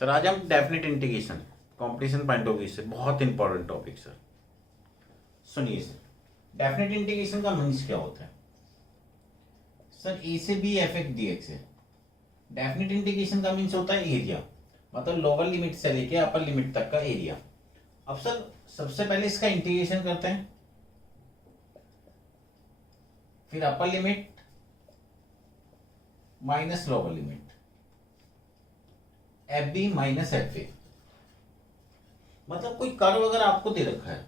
Sir आज हम definite integration competition point of view से बहुत इंपॉर्टेंट टॉपिक सर। सुनिए सर, डेफिनेट इंटीग्रेशन का मीन्स क्या होता है सर? ए से b F x D x है। डेफिनेट इंटीग्रेशन का मीन्स होता है एरिया, मतलब लोअर लिमिट से लेके अपर लिमिट तक का एरिया। अब सर सबसे पहले इसका इंटीग्रेशन करते हैं, फिर upper limit minus lower limit f B minus F a. मतलब कोई कर्व अगर आपको दे रखा है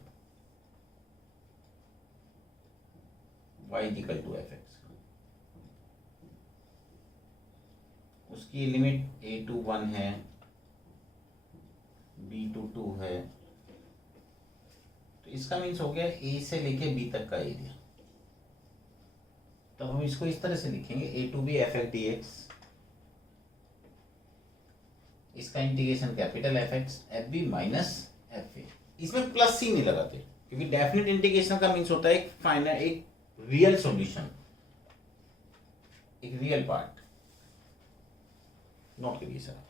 y equal to f x, उसकी लिमिट a टू 1 है, b टू 2 है, तो इसका मीन्स हो गया a से लेके b तक का एरिया। तो हम इसको इस तरह से लिखेंगे a to B F x D X, इसका integration capital F x F B minus F A. इसमें प्लस सी नहीं लगाते क्योंकि डेफिनेट इंटीग्रेशन का मीन्स होता है एक फाइनल, एक रियल सॉल्यूशन, एक रियल पार्ट। नोट करिए सर।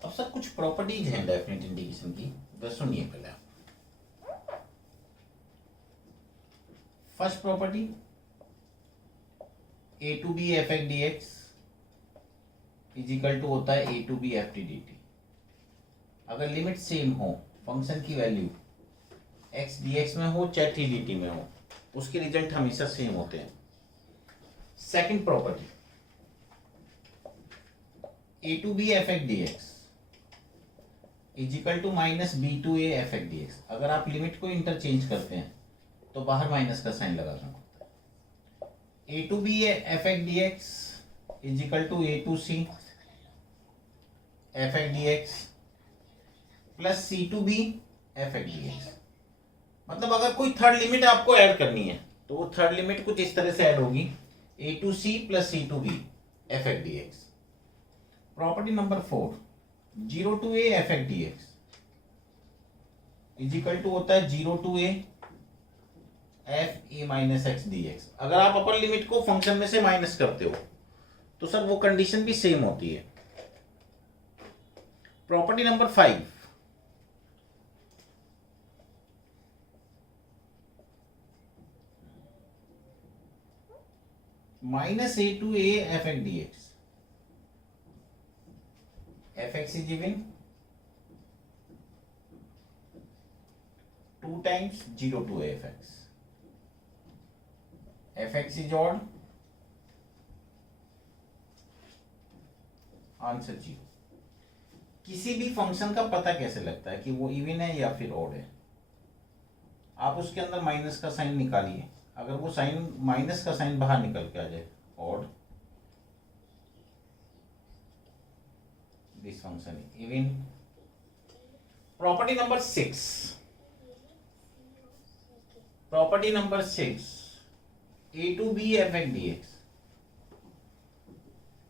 अब सर कुछ प्रॉपर्टीज हैं डेफिनेट इंटीग्रेशन की, बस सुनिए पहले आप। First property, A to B F x D x is equal to होता है A to B F T D T. अगर लिमिट सेम हो, फंक्शन की वैल्यू एक्स डी एक्स में हो चाहे टी डी टी में हो, उसके रिजल्ट हमेशा सेम होते हैं। Second property, A to B F x D x is equal to minus b to A F x D x. अगर आप लिमिट को इंटरचेंज करते हैं तो बाहर माइनस का साइन लगाना पड़ता है। A to B F x D x is equal to A to C F x D X plus C to B F x D X. मतलब अगर कोई थर्ड लिमिट आपको ऐड करनी है तो वो थर्ड लिमिट कुछ इस तरह से ऐड होगी, A to C plus C to B F x D x. Property number 4, zero to A F x D x is equal to होता है zero to A F A minus X D x. अगर आप upper limit को function में से minus करते हो तो सर वो कंडीशन भी सेम होती है। Property number 5, minus a to A F x D x, f x is given 2 times zero to f x, f x is odd, answer 0। किसी भी फंक्शन का पता कैसे लगता है कि वो इवन है या फिर ऑड है? आप उसके अंदर माइनस का साइन निकालिए, अगर वो साइन माइनस का साइन बाहर निकल के आ जाए odd, this function even. Property number 6, property number 6, A to B F x D x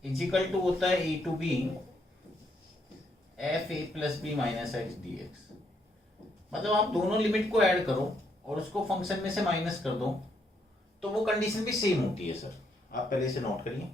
is equal to होता है A to B F A plus B minus X D X. मतलब आप दोनों लिमिट को ऐड करो और उसको function में से माइनस कर दो तो वो कंडीशन भी सेम होती है सर। आप पहले से नोट करिए।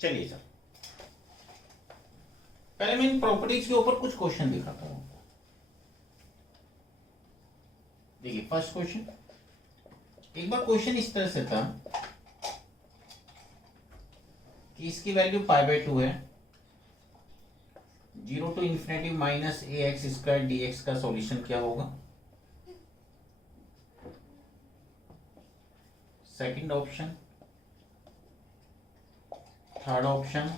चलिए सर, पहले मैं इन प्रॉपर्टीज के ऊपर कुछ क्वेश्चन दिखाता हूं आपको। देखिए फर्स्ट क्वेश्चन, एक बार क्वेश्चन इस तरह से था कि इसकी वैल्यू पाई बाय 2 है, 0 to infinity minus a x square d x का सॉल्यूशन क्या होगा? Second option, third option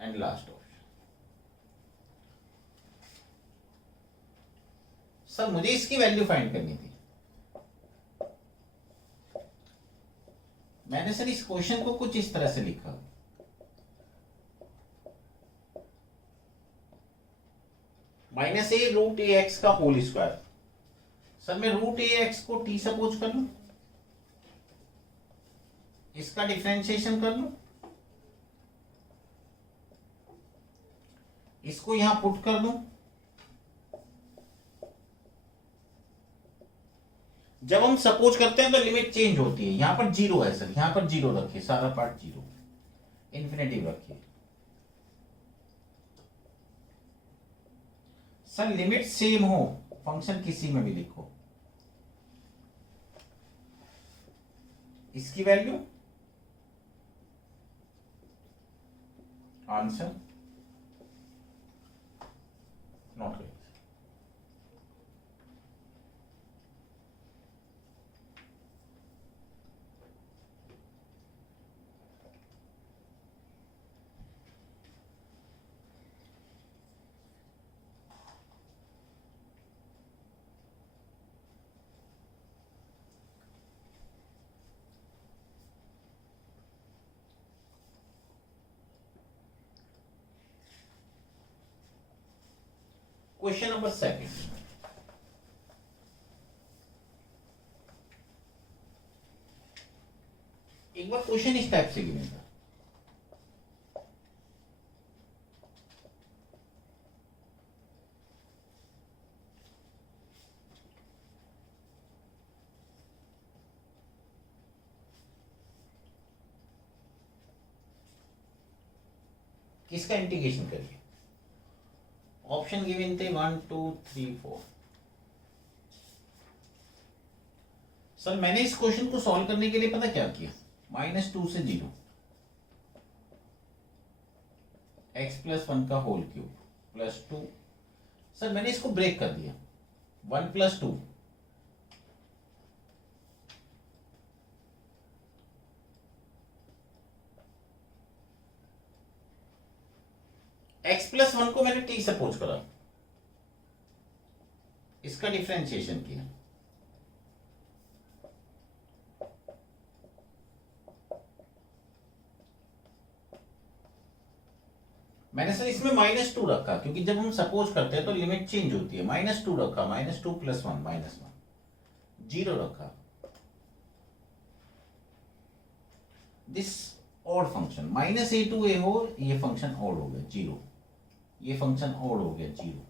and last option. Sir मुझे इसकी वैल्यू फाइंड करनी थी। मैंने सर इस क्वेश्चन को कुछ इस तरह से लिखा, माइनस ए रूट ए एक्स का होल स्क्वायर। सर मैं रूट ए एक्स को टी सपोज कर लूं, इसका डिफरेंशिएशन कर लूं, इसको यहां पुट कर दूं। जब हम सपोज करते हैं तो लिमिट चेंज होती है। यहां पर जीरो है सर, यहां पर जीरो रखिए, सारा पार्ट जीरो, इन्फिनेटिव रखिए। सर लिमिट सेम हो, फंक्शन किसी में भी लिखो, इसकी value answer not correct. Question number second, एक बार क्वेश्चन इस टाइप से गिवन था, किसका इंटीग्रेशन करिए। ऑप्शन गिवन थे 1 2 3 4। सर मैंने इस क्वेश्चन को सॉल्व करने के लिए पता क्या किया, -2 से 0, x + 1 का होल क्यूब +2। सर मैंने इसको ब्रेक कर दिया, 1 + 2, x + 1 को मैंने t सपोज करा, इसका डिफरेंशिएशन किया, मैंने सर इसमें -2 रखा, क्योंकि जब हम सपोज करते हैं तो लिमिट चेंज होती है। -2 रखा, -2 + 1 -1, 0 रखा। This odd function -a to a हो, ये फंक्शन ऑड हो गया 0, ये फंक्शन ऑड हो गया 0।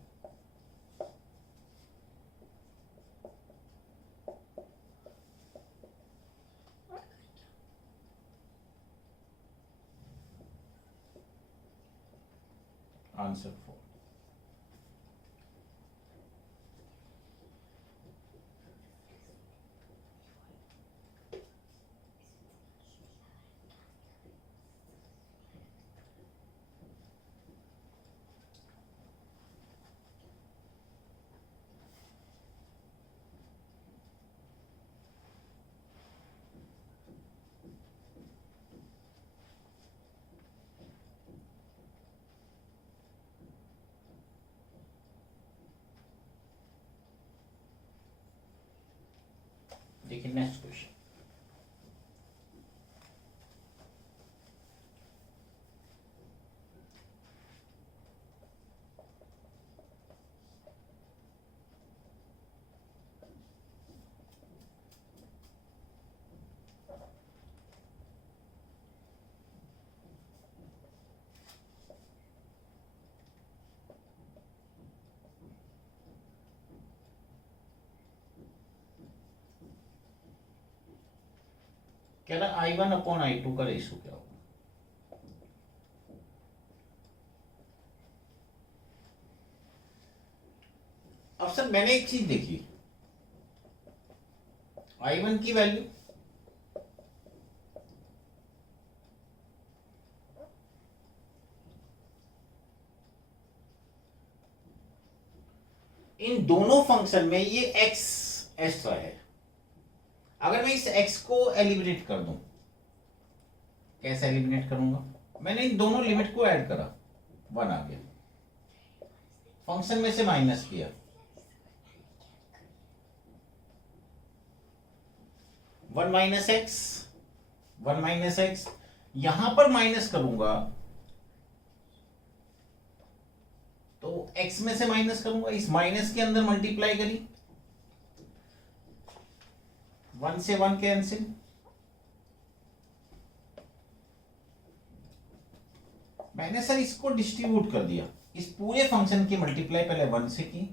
आंसर 4। देखिए नेक्स्ट क्वेश्चन, कह रहा I1/I2 का रेशो क्या होगा। अब सर मैंने एक चीज देखी, I1 की वैल्यू इन दोनों फंक्शन में ये x एक्स्ट्रा है। अगर मैं इस x को एलिमिनेट कर दूं, कैसे एलिमिनेट करूंगा, मैंने इन दोनों लिमिट को ऐड करा, 1 आ गया, फंक्शन में से माइनस किया, 1 माइनस एक्स, 1 माइनस एक्स, यहां पर माइनस करूंगा तो x में से माइनस करूंगा, इस माइनस के अंदर मल्टीप्लाई करी, 1 से 1 कैंसिल, मैंने सर इसको डिस्ट्रीब्यूट कर दिया, इस पूरे फंक्शन की मल्टीप्लाई पहले 1 से की,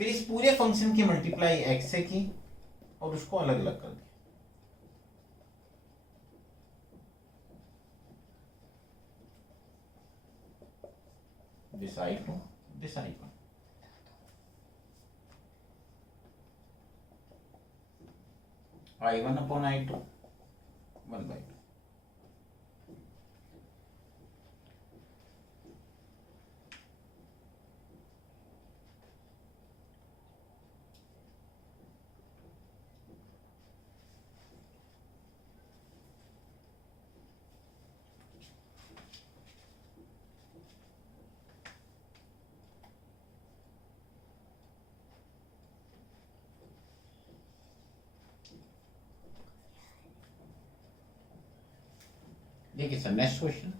फिर इस पूरे फंक्शन की मल्टीप्लाई x से की और उसको अलग अलग कर दिया। This I2, this I1. I1 upon I2, 1 by 2. देखिए sir next question,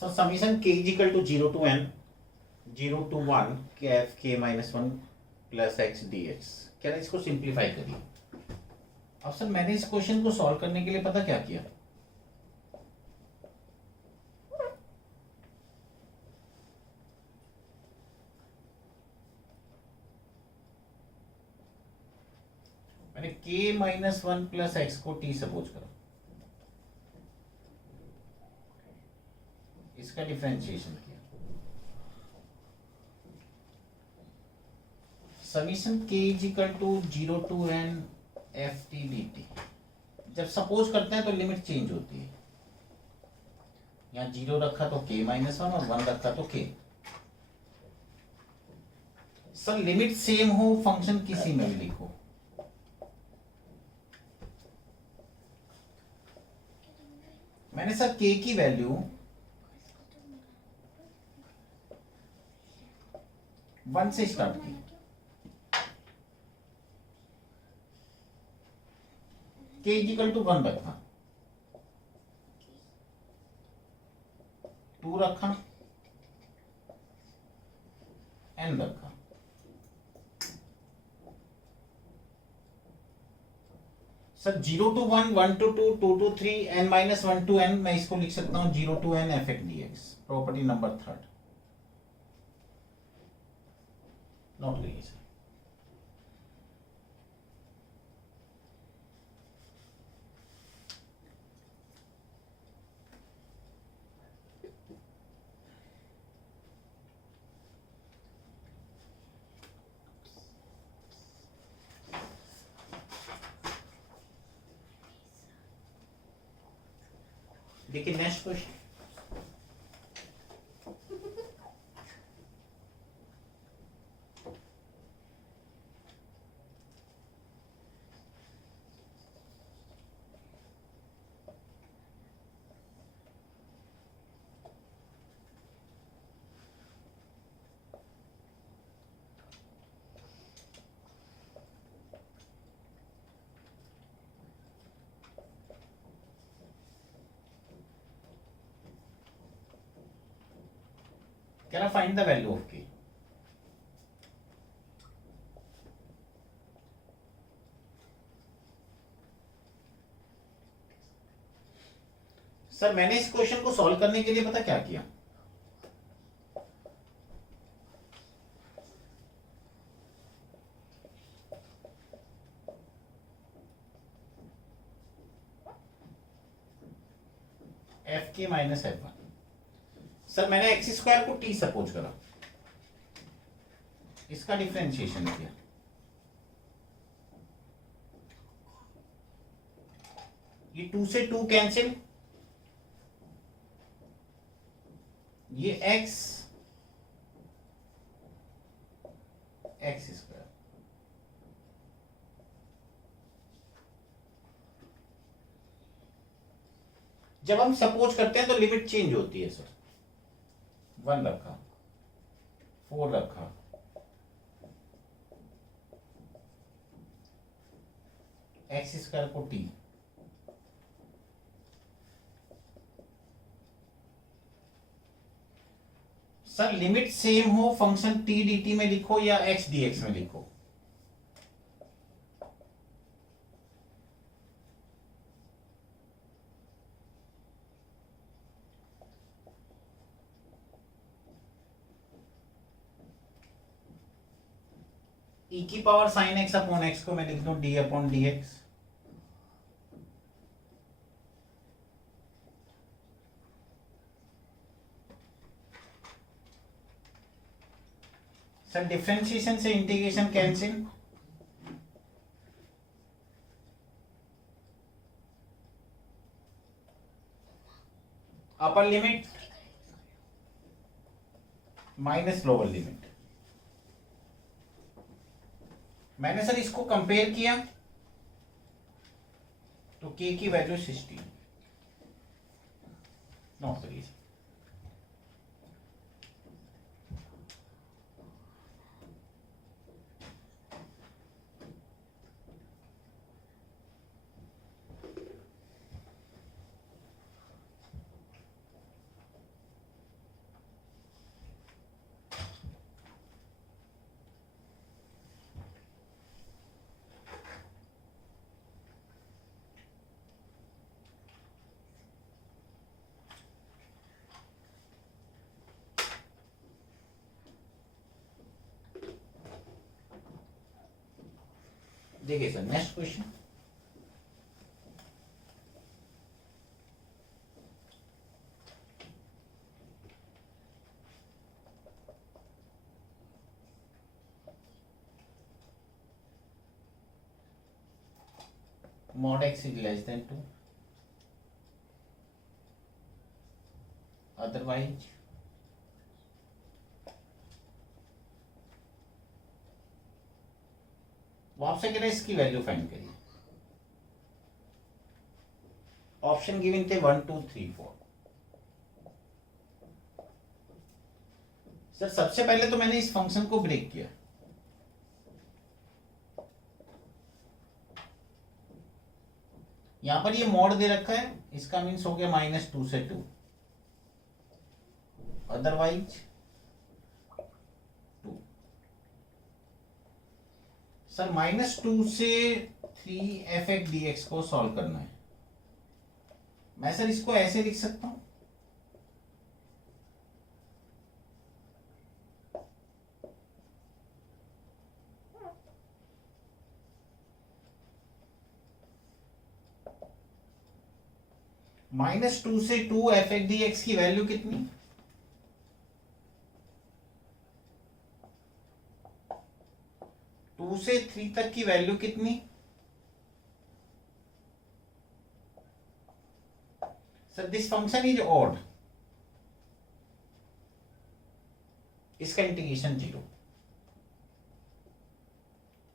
sir summation k is equal to 0 to n 0 to 1 कैफ k minus 1 plus x D x, क्या इसको सिंप्लीफाई करिए। अब सर मैंने इस क्वेश्चन को सॉल्व करने के लिए पता क्या किया, मैंने k माइनस 1 प्लस एक्स को t सपोज करा, इसका डिफरेंशिएशन किया, summation k is equal to 0 to n f T D t. जब सपोज करते हैं तो लिमिट चेंज होती है, यहाँ 0 रखा तो k माइनस 1 और 1 रखा तो k। सर लिमिट सेम हो फंक्शन किसी में भी लिखो, मैंने सर k की वैल्यू 1 से स्टार्ट की, k इक्वल टू 1 रखा, 2 रखा, n रखा। Sir 0 to 1, 1 to 2, 2 to 3, n minus 1 to n, मैं इसको लिख सकता हूं 0 to n f x D x, property number 3 note करिए सर। देखिए next question, can I find the value of k? Sir मैंने इस क्वेश्चन को सॉल्व करने के लिए पता क्या किया, एफ के माइनस एफ वन, सर मैंने एक्स स्क्वायर को टी सपोज करा, इसका डिफरेंशिएशन किया, ये 2 से 2 कैंसिल, ये x स्क्वायर, जब हम सपोज करते हैं तो लिमिट चेंज होती है सर। 1 रखा, 4 रखा, एक्स स्क्वायर को t, सर लिमिट सेम हो फंक्शन t dt में लिखो या x dx में लिखो, e की power sine X upon X को मैं लिख दूं d upon D X, sir differentiation से integration cancel, upper limit minus lower limit. मैंने सर इसको कंपेयर किया तो k की वैल्यू 16, नोट करिए। देखिए sir next question, mod x is less than 2, otherwise वो आपसे कह रहे हैं इसकी वैल्यू फाइंड करिए। ऑप्शन गिवन थे 1 2 3 4। सर सबसे पहले तो मैंने इस फंक्शन को ब्रेक किया, यहां पर ये मॉड दे रखा है, इसका मीन्स हो गया -2 से 2, अदरवाइज 2। सर -2 से 3 f(x) dx को सॉल्व करना है। मैं सर इसको ऐसे लिख सकता हूं, -2 से 2 f(x) dx की वैल्यू कितनी, 2 से 3 तक की वैल्यू कितनी, sir this function is odd, इसका इंटीग्रेशन 0,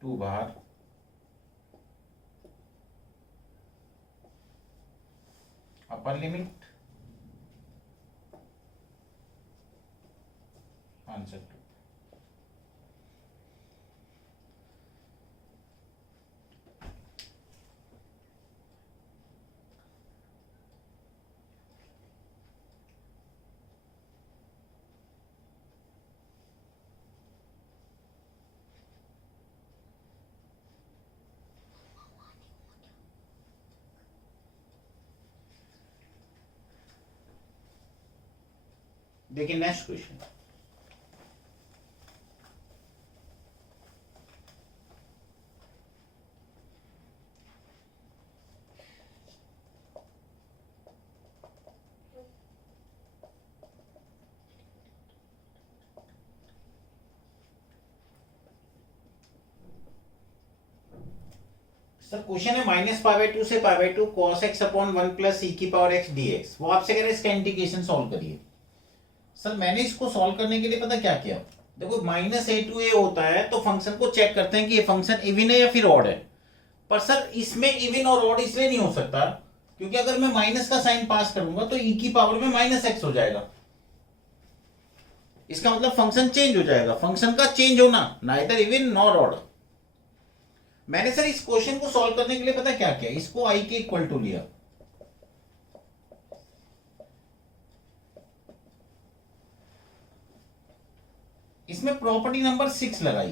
2 बाहर, अपर लिमिट आंसर 2। देखिए नेक्स्ट क्वेश्चन, सर क्वेश्चन है माइनस पाई बाई टू से pi by two cos X upon one plus E की पावर एक्स डी एक्स। वो आपसे कह रहे हैं इसका इंटीग्रेशन सॉल्व करिए। सर मैंने इसको सॉल्व करने के लिए पता क्या किया, देखो माइनस ए टू ए होता है तो फंक्शन को चेक करते हैं कि ये फंक्शन इवन है या फिर ऑड है। पर सर इसमें इवन और ऑड इसलिए नहीं हो सकता क्योंकि अगर मैं माइनस का साइन पास करूंगा तो ई की पावर में माइनस एक्स हो जाएगा। इसका मतलब फंक्शन चेंज हो जाएगा। फंक्शन का चेंज होना नाइदर इवन नॉर ऑड। मैंने सर इस क्वेश्चन को सॉल्व करने के लिए पता क्या किया, इसको आई के इक्वल टू लिया। इसमें प्रॉपर्टी नंबर 6 लगाई।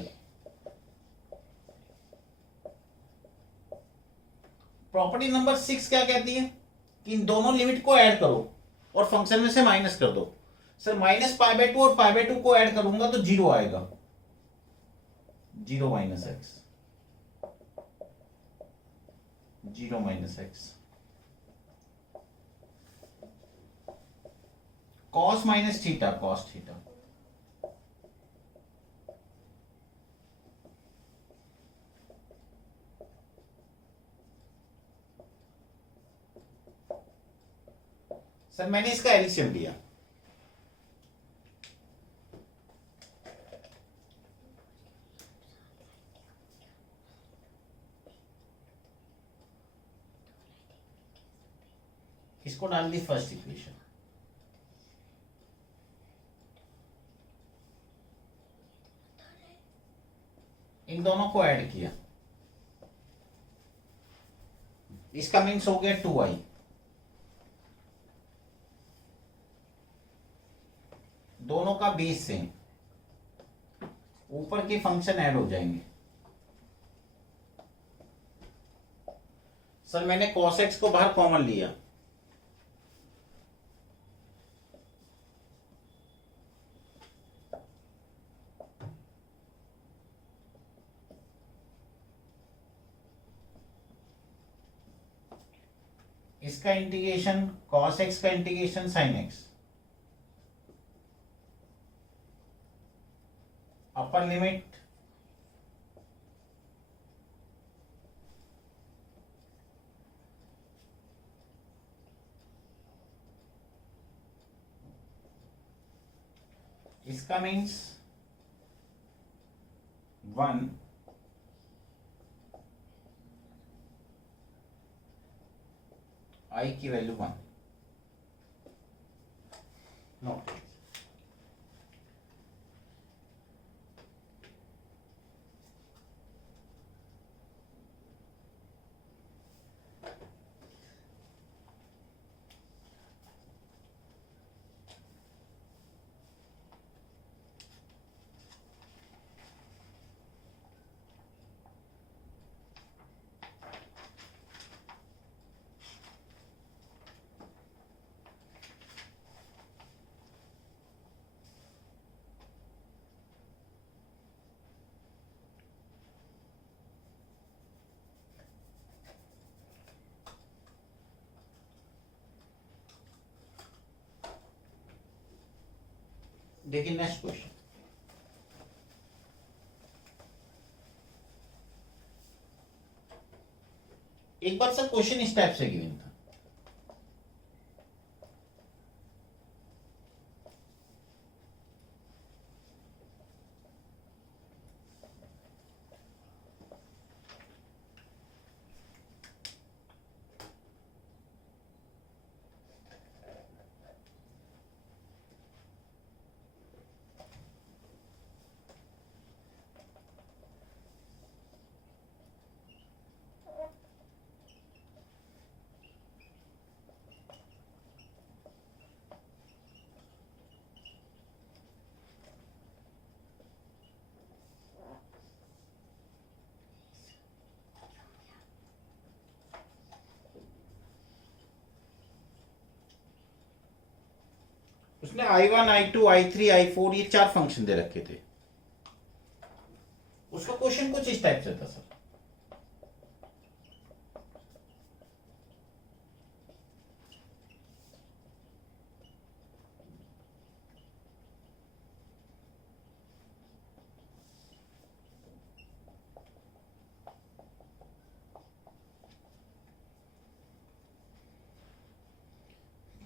प्रॉपर्टी नंबर 6 क्या कहती है कि इन दोनों लिमिट को ऐड करो और फंक्शन में से माइनस कर दो। Sir minus pi by to और पाई बाई टू को ऐड करूंगा तो जीरो आएगा, zero minus x, zero minus x. Cos minus theta, cos theta. Sir मैंने इसका एलसीएम लिया। इसको डाल दी फर्स्ट इक्वेशन। इन दोनों को ऐड किया, इसका मीन्स हो गया 2i। दोनों का बेस सेम, ऊपर के फंक्शन ऐड हो जाएंगे। सर मैंने cos x को बाहर कॉमन लिया, इसका इंटीग्रेशन cos x का integration sin x, upper limit इसका मीन्स 1 i की वैल्यू 1। नो देखिए नेक्स्ट क्वेश्चन। एक बार सर क्वेश्चन इस टाइप से गिवन था, उसने i1 i2 i3 i4 ये 4 फंक्शन दे रखे थे। उसका क्वेश्चन कुछ इस टाइप से था sir.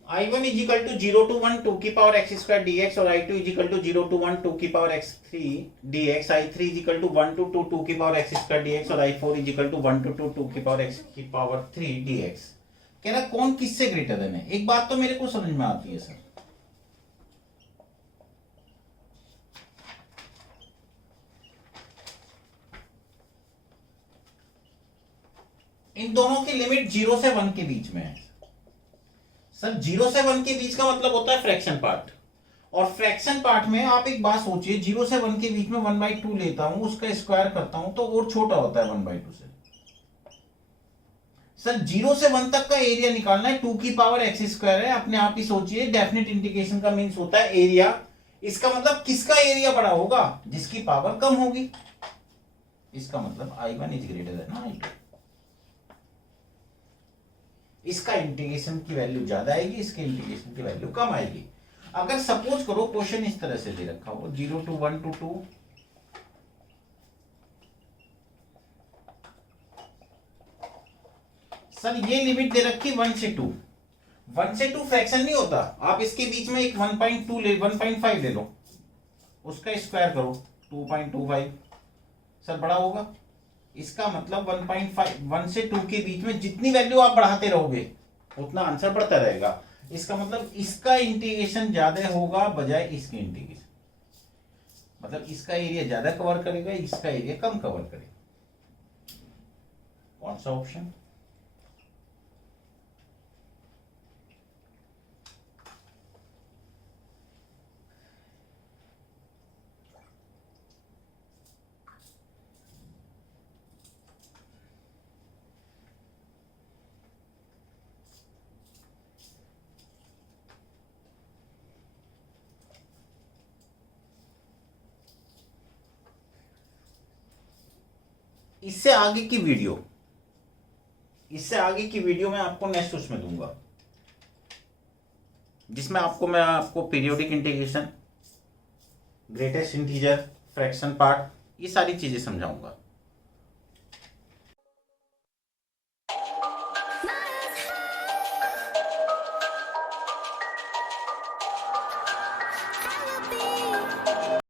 I1 is equal to 0 to 1 2 की पावर x स्क्वायर dx और I2 is equal to 0 to 1 2 की power x3 dx, I3 is equal to 1 to 2 2 की पावर x स्क्वायर dx और I4 is equal to 1 to 2 2 की power x की power 3 dx। कह रहा कौन किससे ग्रेटर देन है। एक बात तो मेरे को समझ में आती है सर, इन दोनों की लिमिट 0 से 1 के बीच में है। सर 0 से 1 के बीच का मतलब होता है फ्रैक्शन पार्ट, और फ्रैक्शन पार्ट में आप एक बात सोचिए, 0 से 1 के बीच में 1/2 लेता हूं, उसका स्क्वायर करता हूं तो और छोटा होता है 1/2 से। सर 0 से 1 तक का एरिया निकालना है, 2 की पावर x स्क्वायर है, अपने आप ही सोचिए डेफिनेट इंटीग्रेशन का मीन्स होता है एरिया। इसका मतलब किसका एरिया बड़ा होगा, जिसकी पावर कम होगी। इसका मतलब I1 is greater than I2। इसका इंटीग्रेशन की वैल्यू ज्यादा आएगी, इसके इंटीग्रेशन की वैल्यू कम आएगी। अगर सपोज करो क्वेश्चन इस तरह से दे रखा हो 0 to 1 to 2, सर ये लिमिट दे रखी 1 से 2, 1 से 2 फ्रैक्शन नहीं होता, आप इसके बीच में एक 1.2 ले 1.5 ले लो, उसका स्क्वायर करो 2.25, सर बड़ा होगा। इसका मतलब 1.5 1 से 2 के बीच में जितनी वैल्यू आप बढ़ाते रहोगे उतना आंसर बढ़ता रहेगा। इसका मतलब इसका इंटीग्रेशन ज्यादा होगा बजाय इसके इंटीग्रेशन, मतलब इसका एरिया ज्यादा कवर करेगा, इसका एरिया कम कवर करेगा। कौन सा ऑप्शन। इससे आगे की वीडियो मैं आपको नेक्स्ट उसमें दूंगा, जिसमें मैं आपको periodic integration, greatest integer, fraction part, ये सारी चीजें समझाऊंगा।